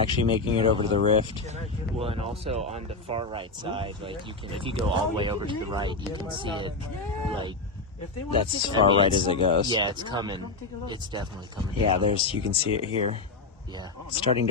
Actually making it over to the rift. Well, and also on the far right side, like you can, if you go all the way over to the right, you can see it. Like That's as far right as it goes. yeah, it's coming. It's definitely coming. Yeah, you can see it here. Yeah, It's starting to